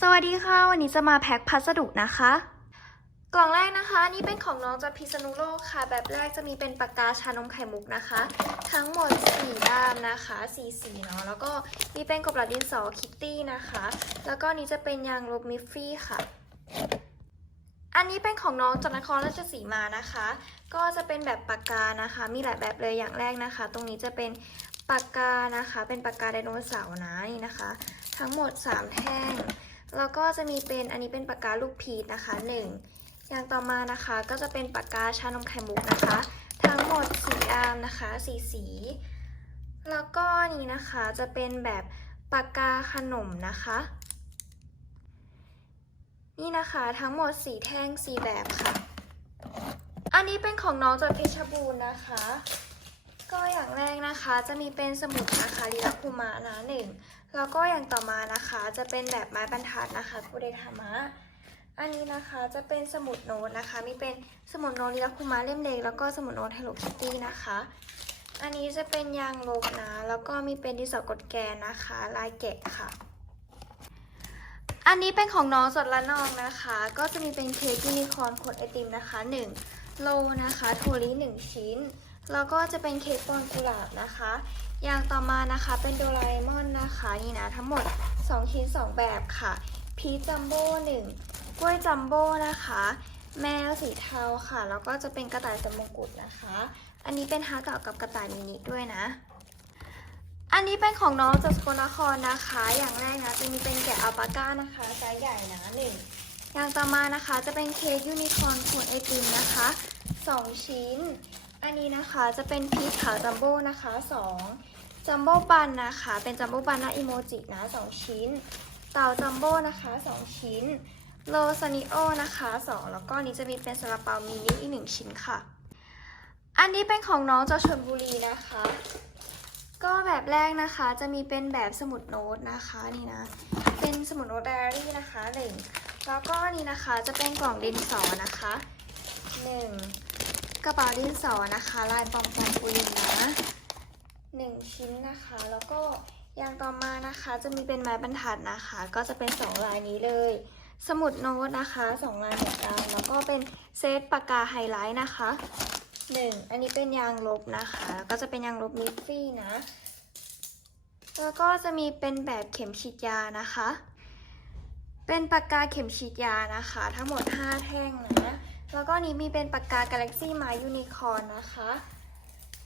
สวัสดีค่ะ วันนี้จะมาแพ็คพัสดุนะคะ กล่องแรกนะคะ นี่เป็นของน้องจากพิษณุโลกค่ะ แบบแรกจะมีเป็นปากกาชานมไข่มุกนะคะ ทั้งหมด4ด้ามนะคะสีสีเนาะแล้วก็มีเป็นกระดาษดินสอคิตตี้นะคะ แล้วก็นี้จะเป็นยางลบมิฟฟี่ค่ะ อันนี้เป็นของน้องจากนครราชสีมานะคะ ก็จะเป็นแบบปากกานะคะ มีหลายแบบเลยอย่างแรกนะคะ ตรงนี้จะเป็นปากกานะคะ เป็นปากกาไดโนเสาร์นะนี่นะคะ ทั้งหมด 3 แท่ง แล้วก็จะมีเป็นอันนี้เป็นปากกาลูกพีชนะคะ 1 อย่างต่อมานะคะก็จะเป็นปากกาชานมไข่มุกนะคะ ทั้งหมดสีอามนะคะสีสี แล้วก็นี่นะคะจะเป็นแบบปากกาขนมนะคะ นี่นะคะทั้งหมดสีแท่งสีแบบค่ะ อันนี้เป็นของน้องจากเพชรบูรณ์นะคะ ก็อย่างแรกนะคะจะมีเป็นสมุดนะคะลีลาคุมานะหนึ่งแล้วก็อย่างต่อมานะคะจะเป็นแบบไม้บรรทัดนะคะคุเดธามะ อันนี้นะคะจะเป็นสมุดโน้ตนะคะ มีเป็นสมุดโน้ตลีลาคุมาเล่มเล็กแล้วก็สมุดโน้ต Hello Kitty นะคะ อันนี้จะเป็นยางลบนะ แล้วก็มีเป็นดินสอกดแกนนะคะ ลายแกะค่ะ อันนี้เป็นของน้องสดละนองนะคะ ก็จะมีเป็นเค้กยูนิคอร์นขวดไอติมนะคะ 1 โลนะคะโทลิ1ชิ้น แล้วก็จะเป็นเค้กปอนกุหลาบนะคะ อย่างต่อมานะคะเป็นโดราเอมอนนะคะนี่นะทั้งหมด 2 ชิ้น 2 แบบค่ะ พีชจัมโบ้1กล้วยจัมโบ้นะคะ แมวสีเทาค่ะ แล้วก็จะเป็นกระต่ายสมงกุฎนะคะ อันนี้เป็นฮาเก่ากับกระต่ายมินิด้วยนะ อันนี้เป็นของน้องจากสกลนครนะคะ อย่างแรกนะจะมีเป็นแกะอัลปาก้านะคะไซส์ใหญ่นะหนึ่งอย่างต่อมานะคะจะเป็นเค้กยูนิคอร์นขวดไอติมนะคะ 2 ชิ้น อันนี้นะคะจะเป็นพีชขาวจัมโบ้นะคะ2จัมโบ้บันนะคะ เป็นจัมโบ้บันน้าอีโมจินะ2ชิ้น เต่าจัมโบ้นะคะ 2 ชิ้นโลซานิโอนะคะ 2 แล้วก็นี้จะมีเป็นซาลาเปามินิอีก 1 ชิ้นค่ะ อันนี้เป็นของน้องจากชลบุรีนะคะ ก็แบบแรกนะคะจะมีเป็นแบบสมุดโน้ตนะคะนี่นะ เป็นสมุดโน้ตไดอารี่นะคะหนึ่งแล้วก็นี่นะคะจะเป็นกล่องดินสอนะคะหนึ่ง กระเป๋าดินสอนะคะลายปอมปอมปุยนะหนึ่งชิ้นนะคะ แล้วก็อย่างต่อมานะคะ จะมีเป็นไม้บรรทัดนะคะ ก็จะเป็นสองลายนี้เลย สมุดโน้ตนะคะสองลายเหมือนกันแล้วก็เป็นเซตปากกาไฮไลท์นะคะหนึ่งอันนี้เป็นยางลบนะคะ ก็จะเป็นยางลบมิฟฟี่นะ แล้วก็จะมีเป็นแบบเข็มฉีดยานะคะ เป็นปากกาเข็มฉีดยานะคะ ทั้งหมด 5 แท่งนะ แล้วก็นี้มีเป็นปากกา Galaxy ไม้ยูนิคอร์นนะคะ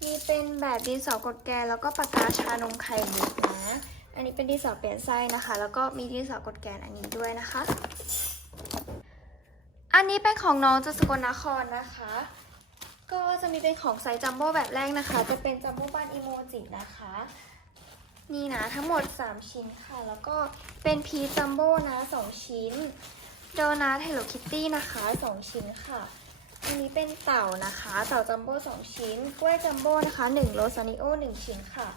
มีเป็นแบบดินสอกดแกนแล้วก็ปากกาชานมไข่มุกนะ อันนี้เป็นดินสอเปลี่ยนไส้นะคะ แล้วก็มีดินสอกดแกนอันนี้ด้วยนะคะ อันนี้เป็นของน้องจากสกลนครนะคะ ก็จะมีเป็นของไซส์จัมโบ้แบบแรกนะคะ จะเป็นจัมโบ้บ้านอีโมจินะคะ นี่นะทั้งหมด 3 ชิ้นค่ะ แล้วก็เป็นพีจัมโบ้นะ 2 ชิ้น โดนัทเฮลโลคิตตี้นะคะ2ชิ้นค่ะ อันนี้เป็นเต่านะคะ เต่าจัมโบ้2ชิ้น กล้วยจัมโบ้นะคะ1โรซานิโอ1ชิ้นค่ะ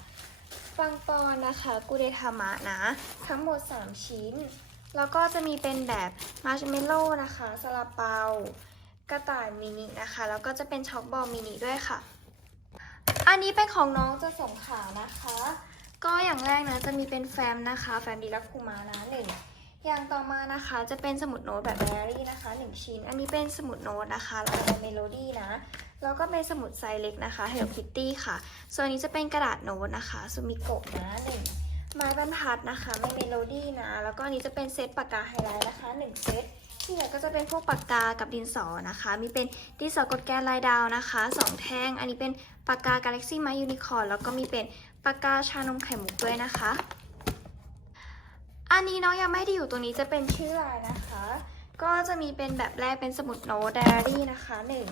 ฟังปอนนะคะกูเดทามะนะ ทั้งหมด 3 ชิ้น แล้วก็จะมีเป็นแบบมาร์ชเมลโล่นะคะซาลาเปากระต่ายมินินะคะ แล้วก็จะเป็นช็อกบอลมินิด้วยค่ะ อันนี้เป็นของน้องจะส่งขลานะคะ ก็อย่างแรกนะจะมีเป็นแฟมนะคะ แฟมดีลักคูมานะหนึ่ง อย่างต่อมานะคะจะเป็นสมุดโน้ตแบบแมรี่นะคะหนึ่งชิ้น อันนี้เป็นสมุดโน้ตนะคะแล้วก็เป็นเมโลดี้นะ แล้วก็เป็นสมุดไซส์เล็กนะคะ Hello Kitty ค่ะ ส่วนนี้จะเป็นกระดาษโน้ตนะคะซูมิโกะนะหนึ่งไม้บรรทัดนะคะไม่เมโลดี้นะ แล้วก็อันนี้จะเป็นเซตปากกาไฮไลท์นะคะหนึ่งเซตที่เหลือก็จะเป็นพวกปากกากับดินสอนะคะ มีเป็นดินสอกดแกนลายดาวนะคะสองแท่ง อันนี้เป็นปากกา Galaxy My Unicorn แล้วก็มีเป็นปากกาชานมไข่มุกด้วยนะคะ อันนี้น้องยังไม่ได้อยู่ตรงนี้จะเป็นชื่อลายนะคะ ก็จะมีเป็นแบบแรกเป็นสมุดโน้ตไดอารี่นะคะหนึ่ง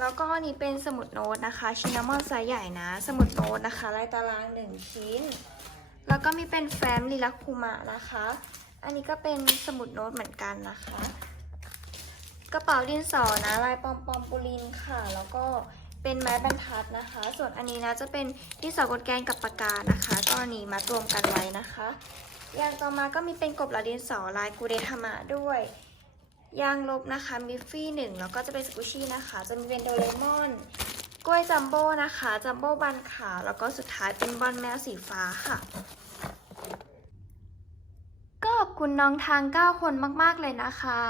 แล้วก็อันนี้เป็นสมุดโน้ตนะคะชินามอนไซส์ใหญ่นะ สมุดโน้ตนะคะลายตารางหนึ่งชิ้น แล้วก็มีเป็นแฟ้มลิลักคูมะนะคะ อันนี้ก็เป็นสมุดโน้ตเหมือนกันนะคะ กระเป๋าดินสอนะลายปอมปอมปูลินค่ะ แล้วก็เป็นไม้บรรทัดนะคะ ส่วนอันนี้นะจะเป็นดินสอกดแกนกับปากกานะคะ ก็อันนี้มารวมกันไว้นะคะ อย่างต่อมาก็มีเป็นกบลาดินสอลายกูเดทามะด้วย ยางลบนะคะมิฟฟี่หนึ่งแล้วก็จะเป็นสกุชี่นะคะ จะมีเป็นโดเรมอน กล้วยจัมโบ้นะคะ จัมโบ้บันขาวแล้วก็สุดท้ายเป็นบอลแมวสีฟ้าค่ะก็ขอบคุณน้องทาง 9 คนมาก ๆ เลยนะคะ